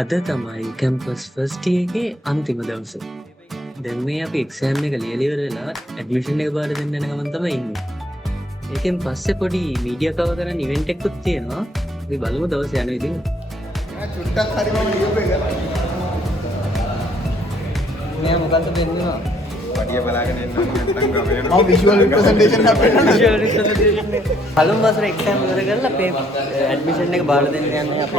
අද තමයි campus first එකේ අන්තිම දවස. දැන් මේ අපි එක්සෑම් එක ලියලා ඉවරලා ඇඩ්මිෂන් එක බාර දෙන්න යන ගමන් තමයි ඉන්නේ. ඒකෙන් පස්සේ පොඩි මීඩියා කවර් කරන ඉවෙන්ට් එකකුත් තියෙනවා. අපි බලමු දවස් යන විදිහ. චුට්ටක් හරි මම ලියුම් එක. මෙයා මොකද්ද දෙන්නේ? වඩිය බලාගෙන ඉන්න නැත්නම් ගමේ යනවා. විෂුවල් රිප්‍රසන්ටේෂන් අපිට විෂුවල් රිප්‍රසන්ටේෂන් එක. පළමු වසරේ එක්සෑම් ඉවර කරලා අපේ ඇඩ්මිෂන් එක බාර දෙන්න යන්නේ අපි.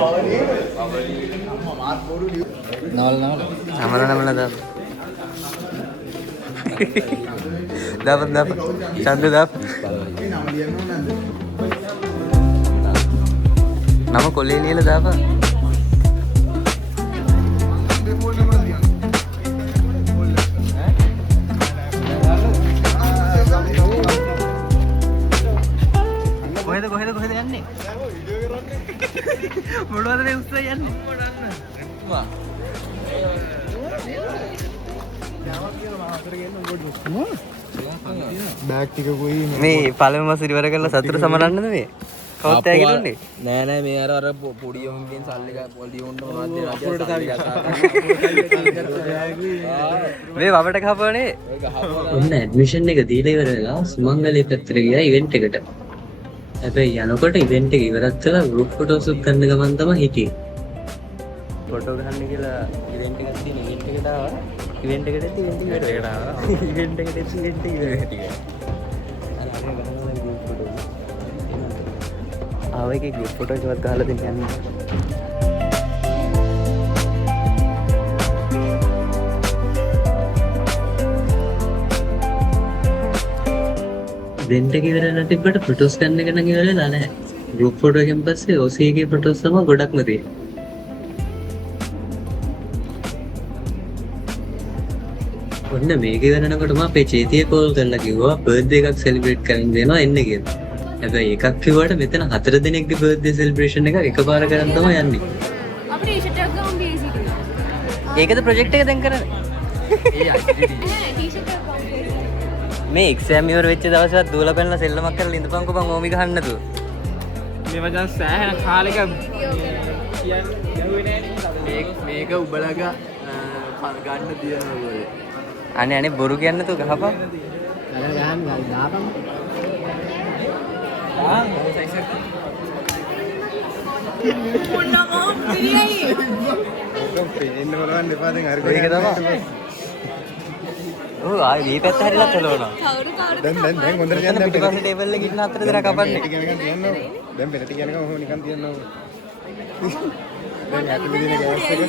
නවල නමල දාප. දාප චන්ද දාප. නම කොල්ලේ ලියලා දාප. කොහෙද යන්නේ? මොනවද මේ උස්ස යන්නේ? වා. බෑග් ටිකකුයි මේ පළවෙනි මාසෙ ඉවර කරලා සතුට සමරන්නද මේ? කවුත් ඇගිලුන්නේ? නෑ මේ අර පොඩි යොන්ගෙන් සල්ලි පොඩි යොන්ට මොනවද මේ වපට කපනේ. ඔන්න ඇඩ්මිෂන් එක දීලා ඉවර වෙලා සුමංගලේ පැත්තට ගියා ඉවෙන්ට් එකට. හැබැයි යනකොට ඉවෙන්ට් එක ඉවරත් වෙලා ගෲප් ෆොටෝස් උත් ගන්න ගමන් තමයි හිටියේ. ෆොටෝ ගන්න කියලා ඉවෙන්ට් එකක් තියෙන ඉවෙන්ට් එකට ආවා. ඉවෙන්ට් එකට ඉවෙන්ට් එකට ආවා. ඉවෙන්ට් එකට ඉවෙන්ට් එකට ආවේකේ ගෲප් ෆොටෝ එකවත් ගහලා දෙන්න යන්නේ. ඉවෙන්ට් එක ඉවරලා තිබ්බට ෆොටෝස් ගන්න එක නම් ඉවරලා නැහැ. ගෲප් ෆොටෝ එකෙන් පස්සේ OC එකේ ෆොටෝස් තමයි ගොඩක්ම තියෙන්නේ. ඔන්න මේක ඉවරනකොටම අපේ චේතිය කෝල් කරලා කිව්වා බර්ත්ඩේ එකක් සෙලිබ්‍රේට් කරන්න දෙනවා එන්න කියලා. හැබැයි එකක් කිව්වට මෙතන 4 දිනකගේ බර්ත්ඩේ සෙලිබ්‍රේෂන් එක එකපාර කරන් තමයි යන්නේ. අපිට ටී-ෂර්ට් එකක් ගමු බේසිකලි. ඒකද ප්‍රොජෙක්ට් එක දැන් කරන්නේ? ටී-ෂර්ට් එකක් ගමු. මේ එක්සෑම් ඉවර වෙච්ච දවසවත් දුවලා පැනලා සෙල්ලමක් කරලා ඉඳපන්කෝ බං ඕමි ගහන්න නැතුව. මේ මචං සෑහෙන කාලෙක කියන්නේ මේක උබලග ගන්න දියනවා. අනේ බොරු කියන්නේ නැතුව ගහපන්. ගහන්න දාපන්. මොනවා පිළියයි. එන්න බලන්න එපා දැන් හරි. ඒක තමයි. ඔව් ආයි මේ පැත්ත හරියලා තලවනවා. කවුරු දැන් හොඳට දැන් යන්න පිටිපස්සේ ටේබල් එකේ ඉන්න අතර දර කපන්නේ. නිකන් තියන්න දැන් පෙරට කියනකම ඔහොම නිකන් තියන්න ඕන. දැන් ඇතුළේ දින ගෑස් එක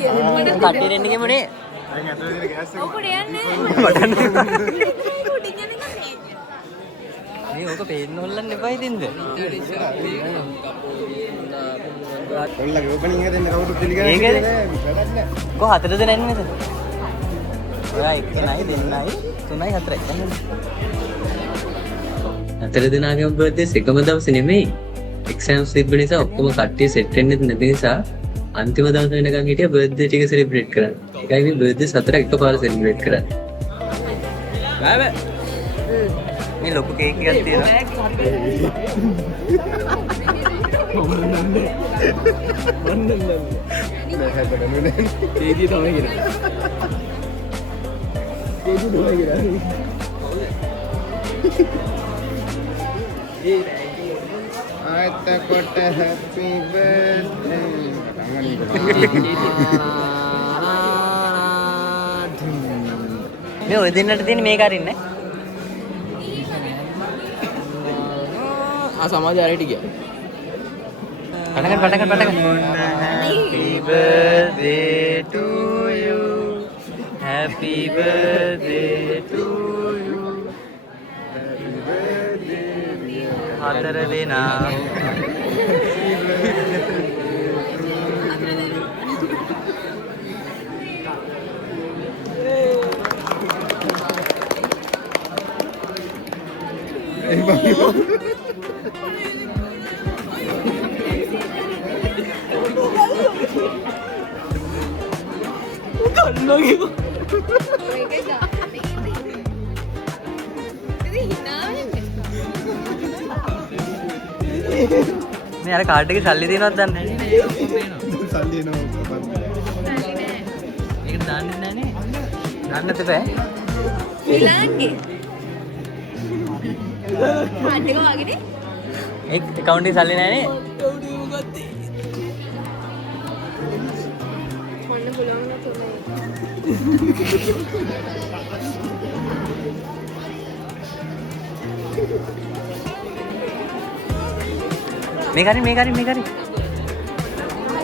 කට්ටිය දෙන්න ගෙමුනේ. දැන් ඇතුළේ දින ගෑස් එක ඔකට යන්නේ. මටන්න. උඩින් යන එක නේ. මේ ඕක පේන්න හොල්ලන්න එපා ඉතින්ද? ඔල්ලගේ ඕපනින් එක දෙන්න කවුරුත් පිළිගන්නේ ඒකද? වැඩක් නෑ. කො හතර දෙනා ඉන්නේ මෙතන? ඔයා එකනයි දෙන්නයි තුනයි හතරයි. හතර දෙනාගේම බර්ත්ඩේස් එකම දවසේ නෙමෙයි. එක්සෑම්ස් තිබ්බ නිසා ඔක්කොම කට්ටිය සෙට් වෙන්නේ නැති නිසා අන්තිම දවස් වෙනකන් හිටියා බර්ත්ඩේ ටික සෙලිබ්‍රේට් කරන්න. ඒකයි මේ බර්ත්ඩේස් හතරක් එකපාර සෙලිබ්‍රේට් කරන්නේ. බෑ මේ ලොකු කේක් එකක් තියෙනවා. තේදී තමයි කියන්නේ. තේදී තමයි කියන්නේ. ආයත කොට හැපි බර්ත්ඩේ. මේ ඔය දෙන්නට තියෙන මේක අරින්නේ. සමාජ ආරයට ගියා. පටකන්. Happy birthday to you. Happy birthday to you. Happy birthday. හතර දෙනා. Lagi. මේ අර කාඩ් එකේ සල්ලි තියෙනවද දන්නේ නැහැ. සල්ලි එනවා. යන්නත් බෑ. ඊළඟේ. ආඩේක වගේනේ. ඒ account එකේ සල්ලි නැහනේ. මොන්න පුළුවන් නේද? මේක හරි.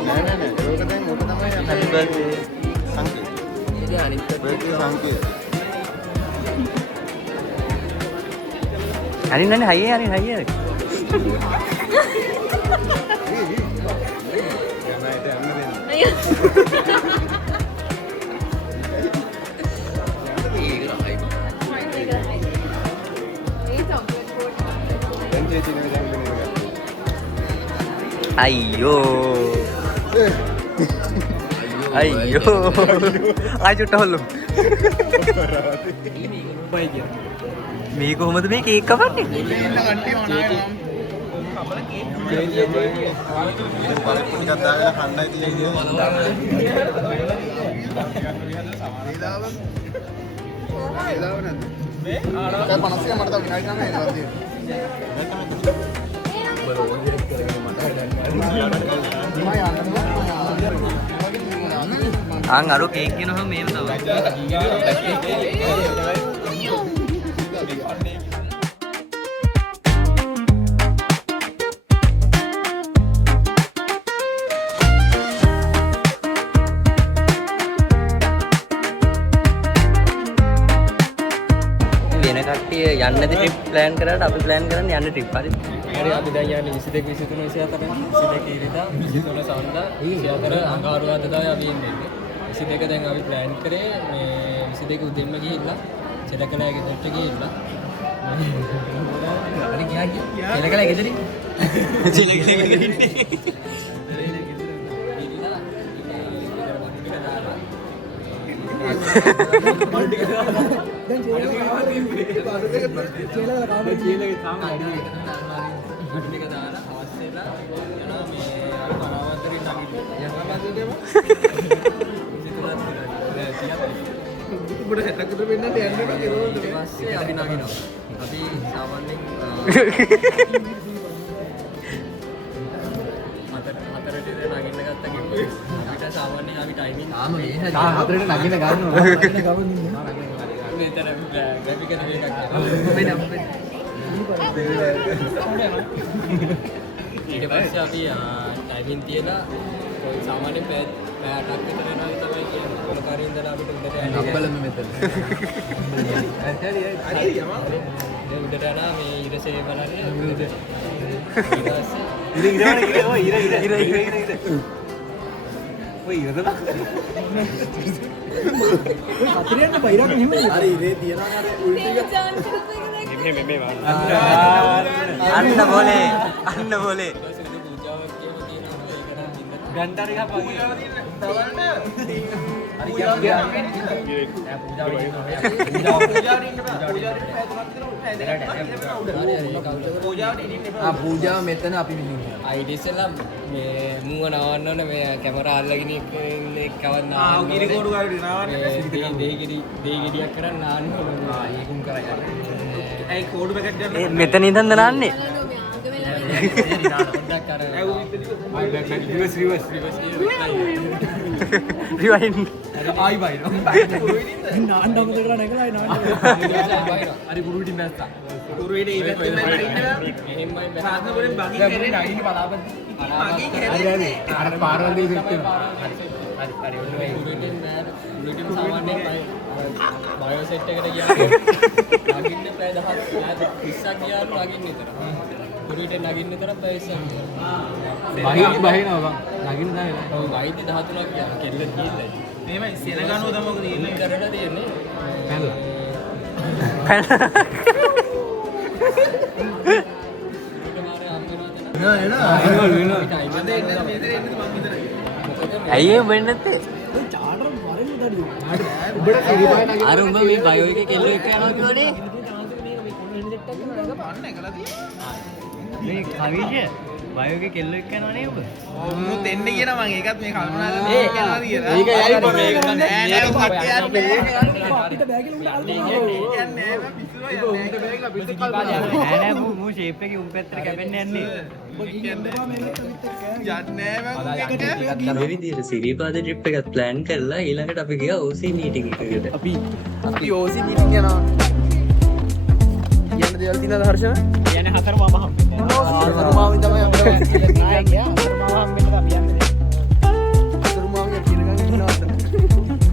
නෑ ඕක දැන් ඕක තමයි Happy birthday. සංකේත. ඉතින් අනිත් බර්ත්ඩේ සංකේත. හරින්නනේ හයියේ. යමයිට යන්න දෙන්න. අයියෝ. දැන් චේචි නේ දැන් වෙන එක. අයියෝ. ආජුට හොල්ලු. මේ කොහොමද මේ කේක් කපන්නේ? බලපු ටිකක් දාලා කන්නයි අං අර කේක් කියනහම මේව තමයි. වෙන කට්ටිය යන්න නැති ට්‍රිප් ප්ලෑන් කරාට අපි ප්ලෑන් කරන්නේ යන්න ට්‍රිප් හරි. හරි අපි දැන් යන්නේ 22 23 24 ඉරිදා 23 සවුන්දා 24 අඟහරුවාදා තමයි අපි එන්නේ. 22 දැන් අපි ප්ලෑන් කරේ මේ 22 උදේම ගිහිල්ලා චෙලකලා ගෙදරට ගිහිල්ලා හරි ගියා චෙලකලා ගෙදරින් චෙලකලා ගෙදරින් සාමාන්‍යයෙන් අපි ටයිමින් හතරට නගින්න ගන්නවා. මෙතන ග්‍රැෆික් එක මේකක් කරනවා. ඊට පස්සේ අපි ටයිමින් තියලා සාමාන්‍යයෙන් පැය 8ක් විතර යනවා තමයි කියන්නේ. කොලකාරී ඉඳලා අපිට උඩට යන්න. අම්බලම මෙතන. හරි යමා. දැන් උඩට යනවා මේ ඉරසේ බලන්නේ. ඊට පස්සේ ඔය ඉරද හතරෙන් බයිරක් එහෙම හරි ඉරේ තියනවා අර උල්ටි මේ අන්න බෝලේ ගන්ටර එකක් වගේ තවන්න හරි පූජාව මෙතන අපි අයිඩිස්සලා මේ මුව නවන්න ඕන මේ කැමරා අල්ලගෙන ඉන්නේ කවන්න ගිරි කෝඩු ගාවට දෙහිගෙඩියක් කරන්න නාන්න ඕන ඒකුම් කරයි ඇයි කෝඩු පැකට් ගන්න මෙතන ඉඳන් දාන්නේ පොඩ්ඩක් අර රිවර්ස් රිවයින් ආයි බයිරෝ නාන්න ඔබ දෙකලා නැගලා නාන්න හරි කුරුවිටින් බැස්සා කුරුවිටේ ඉවත් වෙන්න ඉන්නවා එහෙමයි බැස්සා වලින් බගින් කරේ නයින් බලාපන් බගින් කරේ අර පාරවල් දෙක ඉස්සෙනවා හරි කුරුවිටින් බෑ කුරුවිටින් සාමාන්‍යයෙන් බයෝ සෙට් එකට ගියාම නගින්න පැය 10ක් 20ක් ගියාම නගින්න විතර කුරුවිටේ නගින්න විතර පැය 20ක් බහිනවා බං නගින්න නැහැ ඔව් වයිදි 13ක් ගියා කෙල්ල ගිහිල්ලා මේමයි සෙනගනෝ තමයි මොකද ඉන්නේ කරලා තියෙන්නේ පැනලා ඇයි වෙන්නේ නැත්තේ අර උඹ මේ බයෝ එකේ කෙල්ල එක්ක යනවා කියෝනේ මේ කවිෂ බයෝගේ කෙල්ල එක්ක යනවා නේ ඔබ. මුත් එන්න කියන මම ඒකත් මේ කල්පනා කරලා ඒක යනවා කියලා. ඒක යයි බෝ මේක නෑ නෑ කට්ටිය අපිට බෑගින් උඩ අල්ලනවා. යන්නේ නෑ මම පිස්සුවා යන්නේ නෑ නෑ මූ ෂේප් එකේ උන් පැත්තට කැපෙන්න යන්නේ. යන්නේ නෑ මම මේ විදිහට සිරිපාද ට්‍රිප් එකක් ප්ලෑන් කරලා ඊළඟට අපි ගියා OC මීටින් එකකට. අපි OC මීටින් යනවා. යන්න දේවල් තියෙනවද හර්ෂණ? කියන්නේ හතර මාම හම්බෙන්නේ. අරුමාවෙන් තමයි අපිට ගියා. අරුමාව හම්බෙන්න තමයි යන්නේ. අරුමාවෙන් කියන ගමන් ඉන්නවා අතන.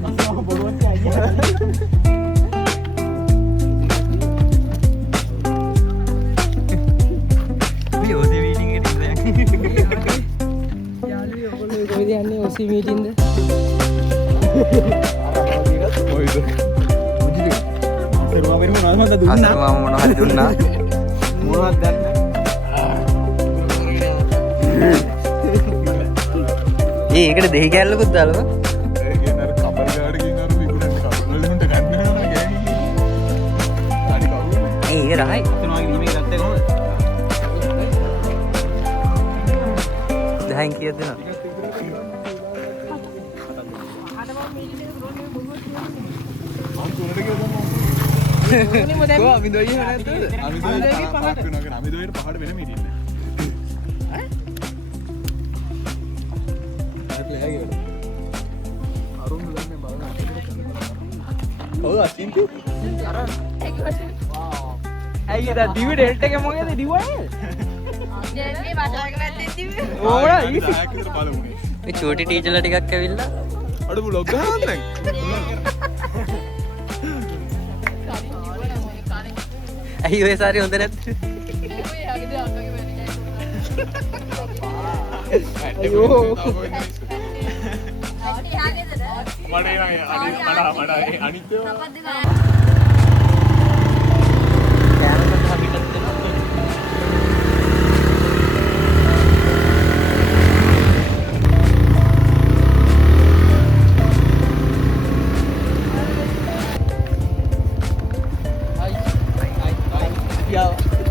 අසම බොරුවත් අයියා. මේ OC මීටින් එකට ඉඳලා යාළුවෝ ඔයගොල්ලෝ කොහෙද යන්නේ OC මීටින්ද? කොයිද? අරුමාවෙන් මොනවද මන්ද දුන්නා? අසරමම මොනවා හරි දුන්නා. මොනවද දැක්කේ? ඒකට දෙහි කැල්ලකුත් දාලා ඒ කියන්නේ අර කබල් ගාඩකින් අර විකුණන්න කබල් වල උන්ට ගන්න වෙනවා ගෑණි. අනික කවුරුනේ? ඒක රහයි. එතනවා ගීමේ ගත්තේ කොහොමද? 10න් කීයද දෙනවද? කොහොම අපි දෙයිය නැද්ද? අපි දෙයිය පහට වෙනවා. අපි දෙයියට පහට වෙන මීටින් නෑ. අරුන් දන්නේ බලන්න. ඔව් අසින්ති. ඇයි දා දිව ඩෙල්ට් එක මොකද දිවන්නේ? මේ වටාක පැත්තේ තිබ්බේ. ඕවා ඊසි. ඊට බලමුනේ. මේ චූටි ටීචර්ලා ටිකක් ඇවිල්ලා අඩු බ්ලොග් ගහන්න දැන්. ඇයි ඔය සාරි හොඳ නැද්ද? අයියෝ. අනිත්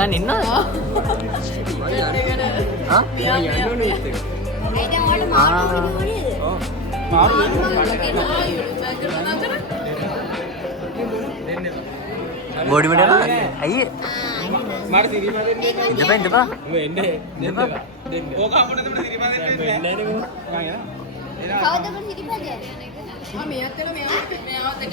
දැන් ඉන්නවද? ඒ දැන් ඔයාලට මාරු කිව්වනේ. මාරු බෝඩි මෙඩ යනවා? ඇයි? මට සිරිමා දෙන්න. ඉඳපන් ඉඳපන්. එන්නේ දෙන්න. ඕක අපිට දෙන්න සිරිමා දෙන්න වෙන්නේ නෑ නේ. කවදද සිරිපදේ? මෙයාත් එක මෙයාත් එක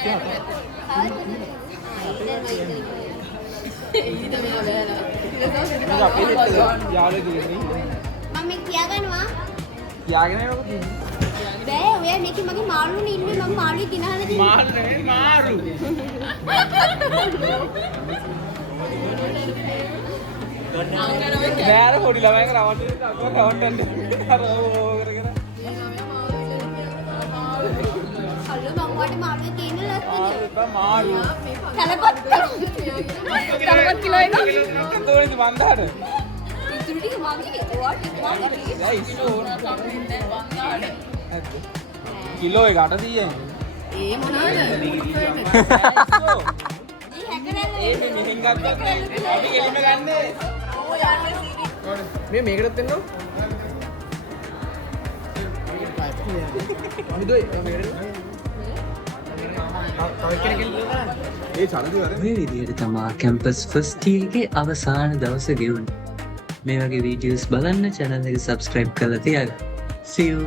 යාළුවෝ දෙන්නේ. මම මේ තියාගන්නවා. යාගෙන යනකොට බෑ ඔයා මේක මගේ මාළුනේ ඉන්නේ මම මාළුයි දිනහලා දෙන්නේ. මාළු නෙවෙයි මාරු. නෑර පොඩි ළමයින්ගේ රවට්ටන්න රවට්ටන්නේ. අර ඕ කරගෙන. හලෝ මම වාට මාළුවේ තියෙන ලස්සන. මාරු. කලපත් කිලෝ එක. තෝරෙදි මන්දාට. ඉතුරු ටික මගේ ඔයාට මගේ. දැන් ඉස්සෝ කිලෝ එකට 100යි. ඒ මොනවද? ඒ හැකරන්නේ. මෙහෙන් ගත්තා. අපි එළිම ගන්නේ. මේ මේකටත් එන්නෝ. ඒ චරදි වල මේ විදිහට තමා කැම්පස් ෆස්ට් එකේ අවසාන දවස ගෙවුනේ. මේ වගේ වීඩියෝස් බලන්න channel එක subscribe කරලා තියාගන්න. See you.